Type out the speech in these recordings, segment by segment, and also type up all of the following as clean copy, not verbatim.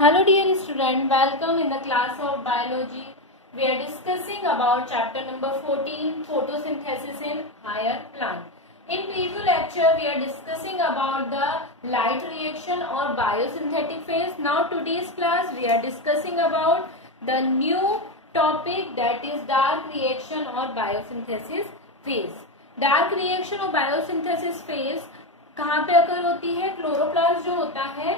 Hello dear student, welcome in the class of biology. We are discussing about chapter number 14, photosynthesis in higher plant. In previous lecture we are discussing about the light reaction or biosynthetic phase. Now today's class we are discussing about the new topic, that is dark reaction or biosynthesis phase. Dark reaction और biosynthesis phase कहाँ पे अकर होती है? Chloroplast जो होता है,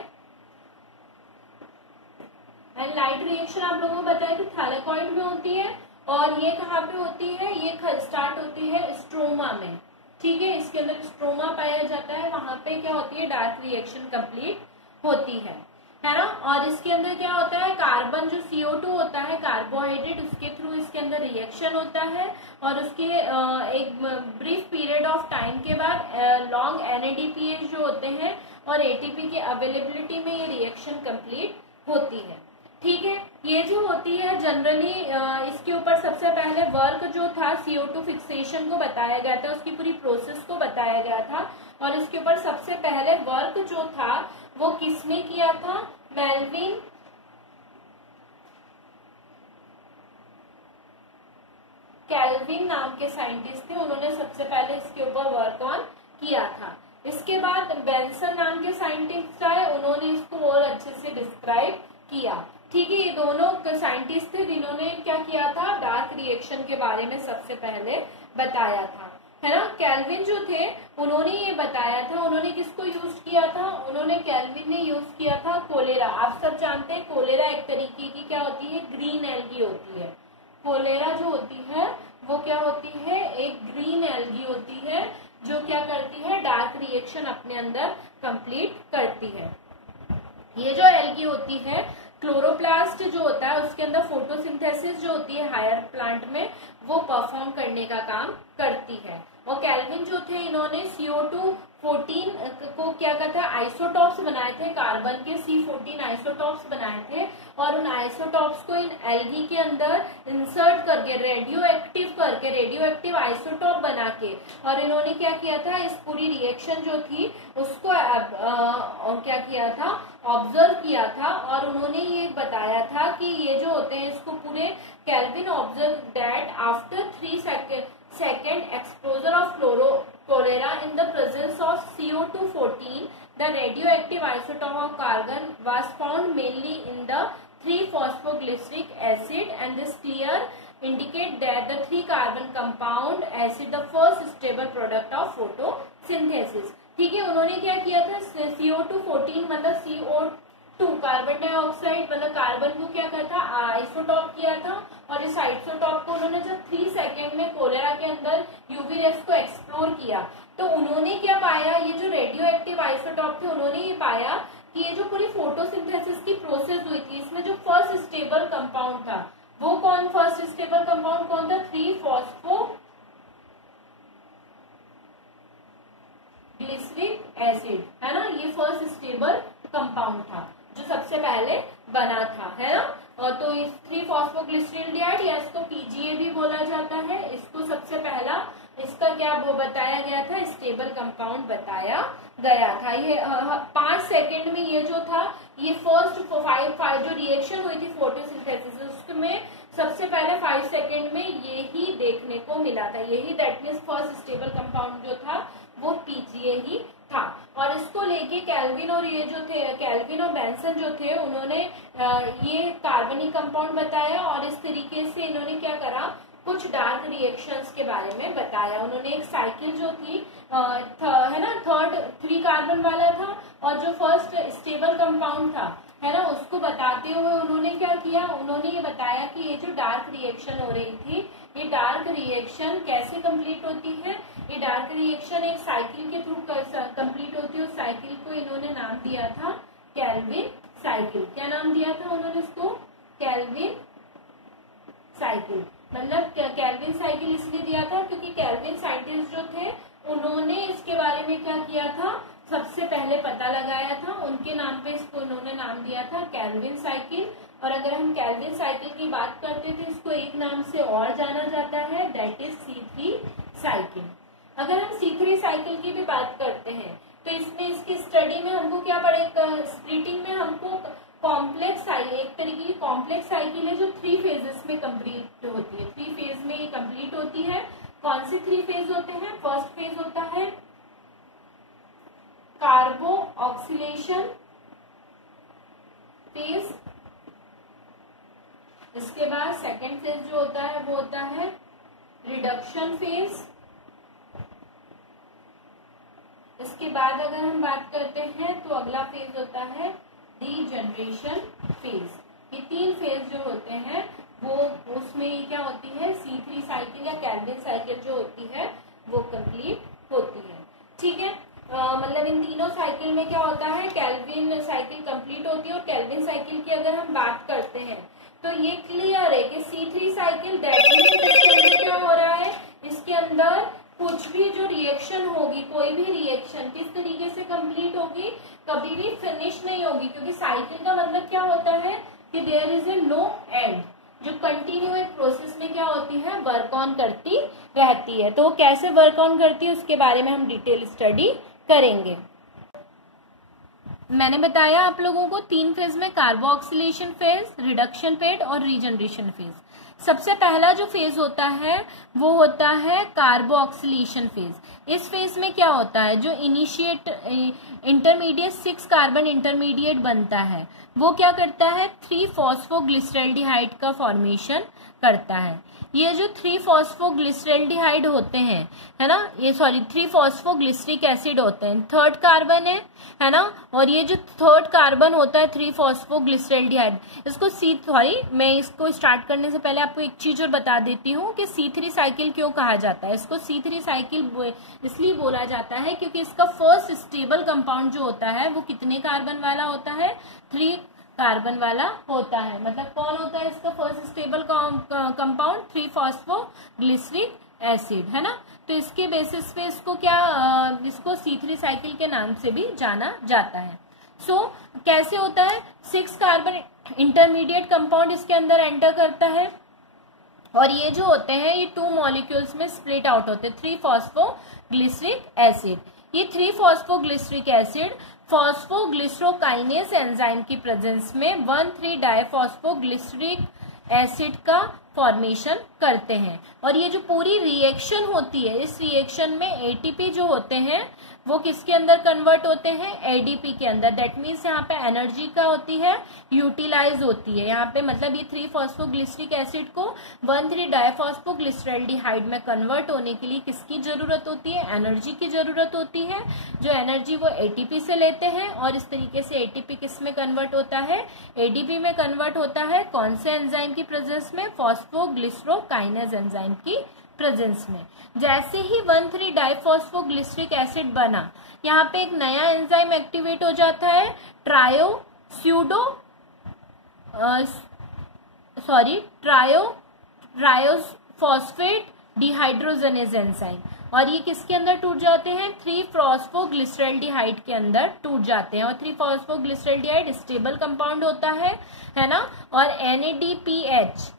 and light reaction आप लोगों को बताया कि थैलेकॉइड में होती है, और ये कहाँ पे होती है? ये स्टार्ट होती है स्ट्रोमा में. ठीक है, इसके अंदर स्ट्रोमा पाया जाता है, वहां पे क्या होती है? डार्क रिएक्शन कंप्लीट होती है ना. और इसके अंदर क्या होता है? कार्बन जो CO2 होता है, कार्बोहाइड्रेट, उसके थ्रू इसके अंदर रिएक्शन होता है, और उसके एक ब्रीफ पीरियड ऑफ टाइम के बाद लॉन्ग NADPH जो होते हैं और ATP की अवेलेबिलिटी में ये रिएक्शन कंप्लीट होती है. ठीक है, ये जो होती है जनरली इसके ऊपर सबसे पहले वर्क जो था CO2 फिक्सेशन को बताया गया था, उसकी पूरी प्रोसेस को बताया गया था, और इसके ऊपर सबसे पहले वर्क जो था वो किसने किया था? मेल्विन कैल्विन नाम के साइंटिस्ट थे, उन्होंने सबसे पहले इसके ऊपर वर्क ऑन किया था. इसके बाद बेंसन नाम के साइंटिस्ट आए, उन्होंने इसको और अच्छे से डिस्क्राइब किया. ठीक है, ये दोनों साइंटिस्ट थे जिन्होंने क्या किया था? डार्क रिएक्शन के बारे में सबसे पहले बताया था, है ना. कैल्विन जो थे उन्होंने ये बताया था. उन्होंने किसको यूज किया था? उन्होंने कैल्विन ने यूज किया था कोलेरा. आप सब जानते हैं कोलेरा एक तरीके की क्या होती है? ग्रीन एल्गी होती है. कोलेरा जो होती है वो क्या होती है? एक ग्रीन एल्गी होती है जो क्या करती है? डार्क रिएक्शन अपने अंदर कंप्लीट करती है. ये जो एल्गी होती है, क्लोरोप्लास्ट जो होता है उसके अंदर फोटोसिंथेसिस जो होती है हायर प्लांट में, वो परफॉर्म करने का काम करती है. और कैल्विन जो थे, इन्होंने CO2-14 को क्या कहते हैं? आइसोटॉप्स बनाए थे, कार्बन के C14 आइसोटॉप्स बनाए थे, और उन आइसोटॉप्स को इन एल्गी के अंदर इंसर्ट करके रेडियो एक्टिव आइसोटॉप बना के, और इन्होंने क्या किया था? इस पूरी रिएक्शन जो थी उसको क्या किया था? ऑब्जर्व किया था. और उन्होंने ये बताया था कि ये जो होते हैं इसको पूरे Calvin observe that after 3 second exposure of cholera in the presence of CO2-14, the radioactive isotope of carbon was found mainly in the 3-phosphoglyceric acid, and this clear indicate that the 3-carbon compound acid the first stable product of photosynthesis. ठीक है, उन्होंने क्या किया था? CO2-14 मतलब CO2 carbon dioxide मतलब carbon को क्या करता था? आइसोटॉप किया था, और इस आइसोटॉप को उन्होंने जब 3 सेकेंड में कोलेरा के अंदर यूवी रेस को एक्सप्लोर किया, तो उन्होंने क्या पाया? ये जो रेडियो एक्टिव आइसोटॉप थे, उन्होंने ये पाया कि ये जो पूरी फोटोसिंथेसिस की प्रोसेस हुई थी, इसमें जो फर्स्ट स्टेबल कंपाउंड था वो कौन? फर्स्ट स्टेबल कंपाउंड कौन था? 3-phosphoglyceric एसिड, है ना. ये फर्स्ट स्टेबल कंपाउंड था जो सबसे पहले बना था, है ना. और तो इस 3-phosphoglyceraldehyde या इसको PGA भी बोला जाता है, इसको सबसे पहला इसका क्या वो बताया गया था? स्टेबल कंपाउंड बताया गया था. ये 5 सेकेंड में ये जो था, ये फर्स्ट 5 जो रिएक्शन हुई थी फोटोसिंथेसिस, उसमें सबसे पहले 5 सेकेंड में यही देखने को मिला था. यही that means first stable compound जो था वो PGA ही था. और इसको लेके कैल्विन और ये जो थे, कैल्विन और बेंसन जो थे, उन्होंने ये कार्बनिक कंपाउंड बताया, और इस तरीके से इन्होंने क्या करा? कुछ डार्क रिएक्शंस के बारे में बताया. उन्होंने एक साइकिल जो थी है ना, 3 कार्बन वाला था, और जो फर्स्ट स्टेबल कंपाउंड था, है ना, उसको बताते हुए उन्होंने क्या किया? उन्होंने ये बताया कि ये जो डार्क रिएक्शन हो रही थी, ये डार्क रिएक्शन कैसे कंप्लीट होती है? ये डार्क रिएक्शन एक साइकिल के थ्रू कंप्लीट होती है. उस साइकिल को इन्होंने नाम दिया था कैल्विन साइकिल. क्या नाम दिया था उन्होंने इसको? Calvin cycle. मतलब कैल्विन साइकिल इसलिए दिया था क्योंकि कैल्विन साइंटिस्ट जो थे उन्होंने इसके बारे में क्या किया था? सबसे पहले पता लगाया था. उनके नाम पे इसको उन्होंने नाम दिया था कैल्विन साइकिल. और अगर हम कैल्विन साइकिल की बात करते थे, इसको एक नाम से और जाना जाता है, दैट इज C3 साइकिल. अगर हम C3 साइकिल की भी बात करते हैं तो इसमें इसकी स्टडी में हमको क्या पड़ेगा? स्प्लिटिंग में हमको कॉम्प्लेक्स कॉम्प्लेक्स साइकिल है जो 3 फेजेस में कंप्लीट होती है, 3 फेज में ये कंप्लीट होती है। कौन से 3 फेज होते हैं? फर्स्ट फेज होता है कार्बो ऑक्सीलेशन फेज, इसके बाद सेकेंड फेज जो होता है वो होता है रिडक्शन फेज, इसके बाद अगर हम बात करते हैं तो अगला फेज होता है रीजनरेशन फेज। ये 3 फेज जो होते हैं वो उसमें क्या होती है, C3 साइकिल या कैल्विन साइकिल जो होती है वो कंप्लीट होती है। ठीक है, मतलब इन तीनों साइकिल में क्या होता है, कैल्विन साइकिल कंप्लीट होती है। और कैल्विन साइकिल की अगर हम बात करते हैं तो ये क्लियर है कि C3 साइकिल क्या हो रहा है, इसके अंदर कुछ भी जो रिएक्शन होगी, कोई भी रिएक्शन किस तरीके से कंप्लीट होगी, कभी भी फिनिश नहीं होगी, क्योंकि साइकिल का मतलब क्या होता है कि there is a no end, जो कंटिन्यू एक प्रोसेस में क्या होती है, वर्क ऑन करती रहती है। तो कैसे वर्क ऑन करती है उसके बारे में हम डिटेल स्टडी करेंगे। मैंने बताया आप लोगों को 3 फेज में कार्बोक्सिलेशन फेज, रिडक्शन फेज और रीजनरेशन फेज। सबसे पहला जो फेज होता है वो होता है कार्बोक्सिलेशन फेज। इस फेज में क्या होता है, जो इनिशिएट इंटरमीडिएट 6 कार्बन इंटरमीडिएट बनता है वो क्या करता है, 3 फॉस्फोग्लिसरैल्डिहाइड का फॉर्मेशन करता है। ये जो 3 फॉस्फोग्लिसरैल्डिहाइड होते हैं, है ना, ये 3 फॉस्फोग्लिसरिक एसिड होते हैं, 3rd कार्बन है ना, और ये जो 3rd कार्बन होता है 3 फॉस्फोग्लिसरैल्डिहाइड, इसको मैं इसको स्टार्ट करने से पहले आपको एक चीज और बता देती हूँ कि C3 साइकिल क्यों कहा जाता है। इसको C3 साइकिल इसलिए बोला जाता है क्योंकि इसका फर्स्ट स्टेबल कंपाउंड जो होता है वो कितने कार्बन वाला होता है, 3 कार्बन वाला होता है। मतलब कौन होता है इसका first stable compound, 3 phosphoglyceric acid, है ना। तो इसके बेसिस पे इसको इसको C3 साइकिल के नाम से भी जाना जाता है। कैसे होता है, 6 कार्बन इंटरमीडिएट कंपाउंड इसके अंदर एंटर करता है और ये जो होते हैं ये 2 मॉलिक्यूल्स में स्प्लिट आउट होते हैं, 3 फॉस्फोग्लिसरिक एसिड। ये 3 फॉस्फोग्लिसरिक एसिड फॉस्फोग्लिसरोकाइनेज एंजाइम की प्रेजेंस में 1,3-डाइफॉस्फोग्लिसरिक एसिड का फॉर्मेशन करते हैं। और ये जो पूरी रिएक्शन होती है, इस रिएक्शन में एटीपी जो होते हैं वो किसके अंदर कन्वर्ट होते हैं, एडीपी के अंदर। दैट मीन्स यहाँ पे एनर्जी का होती है, यूटिलाइज होती है। यहाँ पे मतलब ये 3 फॉस्फोग्लिसरिक एसिड को 1,3-डाइफॉस्फोग्लिसरैल्डिहाइड में कन्वर्ट होने के लिए किसकी जरूरत होती है, एनर्जी की जरूरत होती है। जो एनर्जी वो एटीपी से लेते हैं और इस तरीके से एटीपी किस में कन्वर्ट होता है, एडीपी में कन्वर्ट होता है। कौन से एंजाइम की प्रेजेंस में, फॉस्फोग्लिसरोकाइनेज एंजाइम की प्रेजेंस में। जैसे ही 1,3-डाइफॉस्फोग्लिसरिक एसिड बना, यहाँ पे एक नया एंजाइम एक्टिवेट हो जाता है, ट्रायोफॉस्फेट डिहाइड्रोजनेज एंजाइम। और ये किसके अंदर टूट जाते हैं, 3 फॉस्फोग्लिसरैल्डिहाइड के अंदर टूट जाते हैं। और 3 फॉस्फोग्लिसरैल्डिहाइड स्टेबल कंपाउंड होता है ना। और NADPH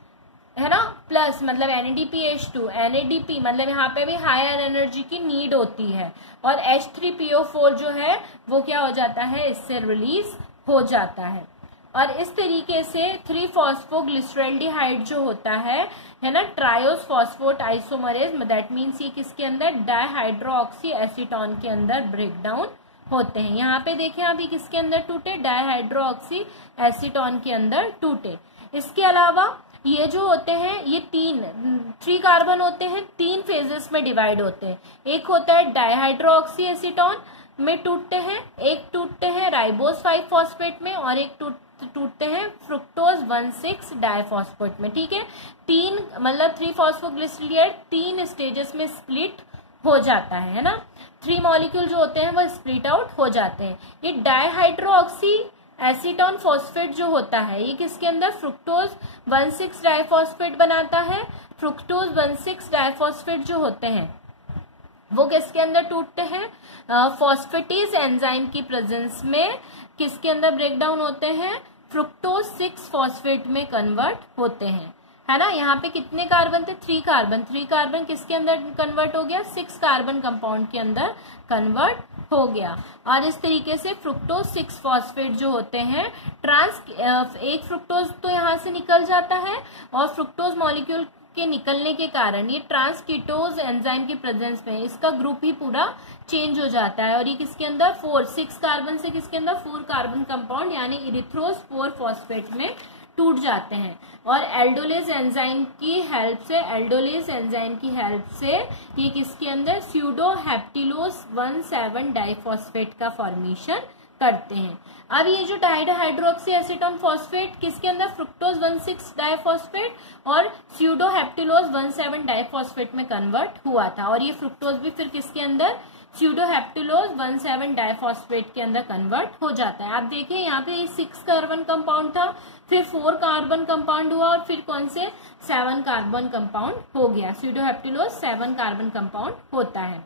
है ना प्लस, मतलब NADPH2, NADP मतलब यहाँ पे भी हायर एनर्जी की नीड होती है। और H3PO4 जो है वो क्या हो जाता है, इससे रिलीज हो जाता है। और इस तरीके से 3 फॉस्फोग्लिसरैल्डिहाइड जो होता है ना, ट्रायोस फॉस्फोट आइसोमरेज, दैट मीन्स ये किसके अंदर, डाइहाइड्रोक्सी एसीटोन के अंदर ब्रेक डाउन होते हैं। यहाँ पे देखें अभी किसके अंदर टूटे, डाइहाइड्रोक्सी एसीटोन के अंदर टूटे। इसके अलावा ये जो होते हैं ये 3 कार्बन होते हैं, 3 फेजेस में डिवाइड होते हैं। एक होता है डाइहाइड्रोक्सी एसीटोन में टूटते हैं, एक टूटते हैं राइबोस 5 फॉस्फेट में और एक टूटते हैं फ्रुक्टोज 1,6 डाइफॉस्फेट में। ठीक है, 3 फॉस्फोग्लिसरैल्डिहाइड 3 स्टेजेस में स्प्लिट हो जाता है ना। 3 मॉलिक्यूल जो होते हैं वो स्प्लिट आउट हो जाते हैं। ये डाइहाइड्रोक्सी एसीटोन फॉस्फेट जो होता है ये किसके अंदर, फ्रुक्टोज 1,6 डाइफॉस्फेट बनाता है। फ्रुक्टोज 1,6 डाइफॉस्फेट जो होते हैं वो किसके अंदर टूटते हैं, फॉस्फेटेज एंजाइम की प्रेजेंस में किसके अंदर ब्रेक डाउन होते हैं, फ्रुक्टोज 6 फॉस्फेट में कन्वर्ट होते हैं। है ना। यहाँ पे कितने कार्बन थे, 3 कार्बन, 3 कार्बन किसके अंदर कन्वर्ट हो गया, 6 कार्बन कंपाउंड के अंदर कन्वर्ट हो गया। और इस तरीके से फ्रुक्टोज 6 फॉस्फेट जो होते हैं एक फ्रुक्टोज तो यहाँ से निकल जाता है और फ्रुक्टोज मॉलिक्यूल के निकलने के कारण ये ट्रांसकीटोज एंजाइम की प्रेजेंस में इसका ग्रुप ही पूरा चेंज हो जाता है और ये किसके अंदर 6 कार्बन से किसके अंदर 4 कार्बन कंपाउंड यानी इरिथ्रोज 4 फॉस्फेट में टूट जाते हैं। और एल्डोलेज एंजाइम की हेल्प से ये किसके अंदर स्यूडो हेप्टिलोज 1,7 डाइफॉस्फेट का फॉर्मेशन करते हैं। अब ये जो डाइहाइड्रोक्सी एसीटोन फॉस्फेट किसके अंदर फ्रुक्टोज 1,6 डाइफॉस्फेट और स्यूडो हेप्टिलोज 1,7 डाइफॉस्फेट में कन्वर्ट हुआ था और ये फ्रुक्टोज भी फिर किसके अंदर स्यूडो हेप्टिलोज 1,7 डाइफॉस्फेट के अंदर कन्वर्ट हो जाता है। आप देखिए यहाँ पे 6 कार्बन कंपाउंड था, फिर 4 कार्बन कंपाउंड हुआ और फिर कौन से 7 कार्बन कंपाउंड हो गया। स्यूडो हेप्टिलोज 7 कार्बन कंपाउंड होता है।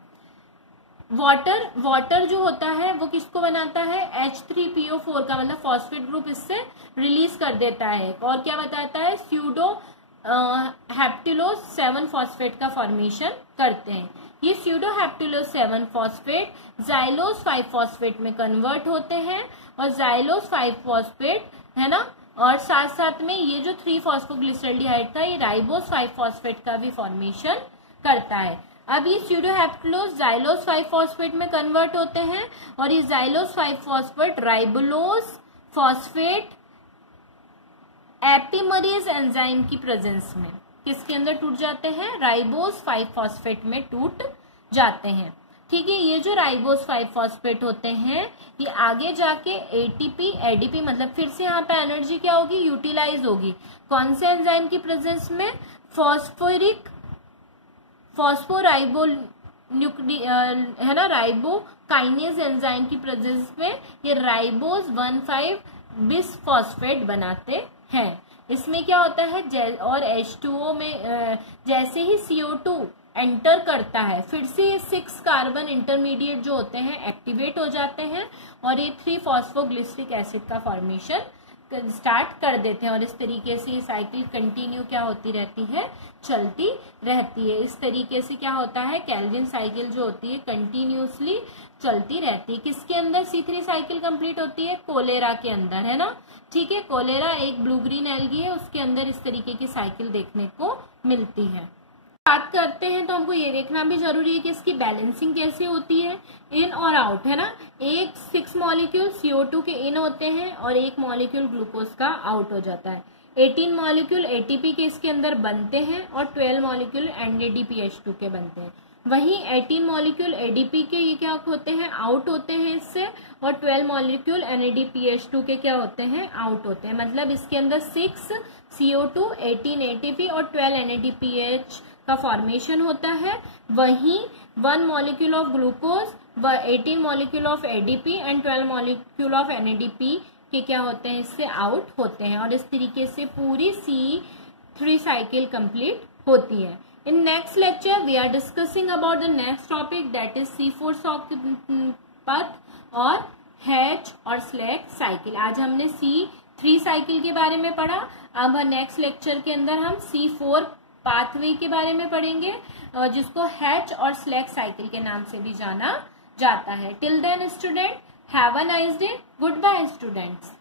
वाटर जो होता है वो किसको बनाता है, H3PO4 का, मतलब फॉस्फेट ग्रुप इससे रिलीज कर देता है और क्या बताता है, स्यूडो हेप्टिलोज 7 फॉस्फेट का फॉर्मेशन करते हैं। ये स्यूडो हेप्टिलोज 7 फॉस्फेट जाइलोज 5 फॉस्फेट में कन्वर्ट होते हैं और जाइलोज 5 फॉस्फेट है ना, और साथ साथ में ये जो 3 फॉस्फोग्लिसरॉल्डिहाइड था ये राइबोज 5 फॉस्फेट का भी फॉर्मेशन करता है। अब ये स्यूडो हेप्टिलोज जाइलोज 5 फॉस्फेट में कन्वर्ट होते हैं और ये xylose 5 phosphate ribulose phosphate epimerase enzyme की प्रेजेंस में किसके अंदर टूट जाते हैं, राइबोज 5 फॉस्फेट में टूट जाते हैं। ठीक है, ये जो राइबोज 5 फॉस्फेट होते हैं ये आगे जाके एटीपी एडीपी मतलब फिर से यहाँ पे एनर्जी क्या होगी, यूटिलाइज होगी। कौन से एंजाइम की प्रेजेंस में, फॉस्फोराइबो है ना, राइबोकाइनेज एंजाइम की प्रेजेंस में ये राइबोज 1,5 बिसफॉस्फेट बनाते हैं। इसमें क्या होता है और H2O में जैसे ही CO2 एंटर करता है फिर से ये 6 कार्बन इंटरमीडिएट जो होते हैं एक्टिवेट हो जाते हैं और ये 3 फॉस्फोग्लिसरिक एसिड का फॉर्मेशन स्टार्ट कर देते हैं और इस तरीके से ये साइकिल कंटिन्यू क्या होती रहती है, चलती रहती है। इस तरीके से क्या होता है, केल्विन साइकिल जो होती है कंटिन्यूसली चलती रहती है। किसके अंदर C3 साइकिल कंप्लीट होती है, कोलेरा के अंदर, है ना। ठीक है, कोलेरा एक ब्लू ग्रीन एल्गी है, उसके अंदर इस तरीके की साइकिल देखने को मिलती है। बात करते हैं तो हमको ये देखना भी जरूरी है कि इसकी बैलेंसिंग कैसे होती है, इन और आउट, है ना। एक 6 मॉलिक्यूल CO2 के इन होते हैं और 1 मॉलिक्यूल ग्लूकोज का आउट हो जाता है। 18 मॉलिक्यूल ATP के इसके अंदर बनते हैं और 12 मॉलिक्यूल NADPH2 के बनते हैं। वहीं 18 मॉलिक्यूल ADP के ये क्या होते हैं, आउट होते हैं इससे, और 12 मॉलिक्यूल NADPH2 के क्या होते हैं, आउट होते हैं। मतलब इसके अंदर 6 CO2, 18 ATP और 12 NADPH का फॉर्मेशन होता है। वहीं 1 molecule of glucose, 18 molecule of ADP and 12 molecule of NADP के क्या होते हैं, इससे आउट होते हैं और इस तरीके से पूरी C3 साइकिल कंप्लीट होती है। In next lecture we are discussing about the next topic that is C4 path और H और स्लैग साइकिल। आज हमने C3 साइकिल के बारे में पढ़ा। अब नेक्स्ट लेक्चर के अंदर हम C4 पाथवे के बारे में पढ़ेंगे जिसको H और स्लैग साइकिल के नाम से भी जाना जाता है। Till then student, have a nice day, goodbye students.